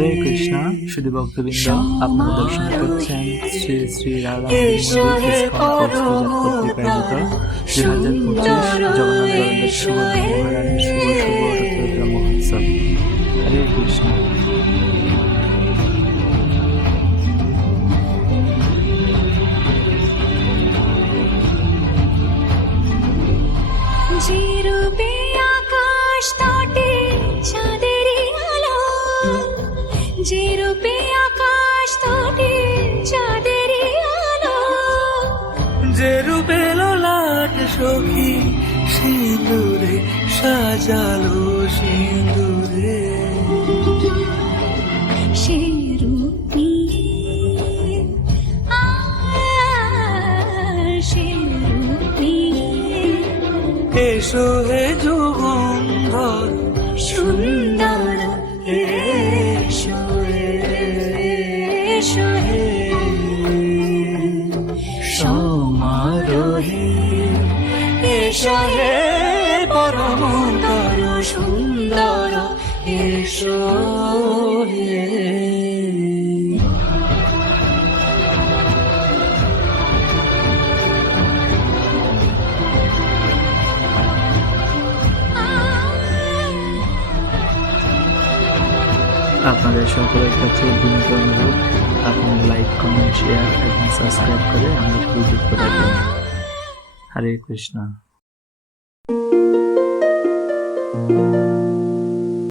হরে কৃষ্ণ শুধু ভক্তবৃন্দ, আপনারা দর্শন করছেন শ্রী শ্রী রাধা কর্তৃক আয়োজিত 2025 জগন্নাথ বলদেব সুভদ্রা মহারানীর শুভ শুভ রথযাত্রা মহোৎসব। হরে কৃষ্ণ। যে রূপে আকাশ তটে চাঁদেরই আলো, যে রূপে আকাশ তটে চাঁদেরই আলো, যে রূপে ললাট সখী সিঁদুরে সাজালো সিঁদুরে, সে রূপ নিয়ে সে রূপ নিয়ে এসো হে যুগন্ধর সুন্দর এসো এসো হে সমারোহে এসো হে পরমতর সুন্দর এসো হে। আপনাদের সকলের কাছে বিনীত অনুরোধ, আপনারা লাইক, কমেন্ট, শেয়ার এবং সাবস্ক্রাইব করে আমাদের যুক্ত রাখবেন। হরে কৃষ্ণ।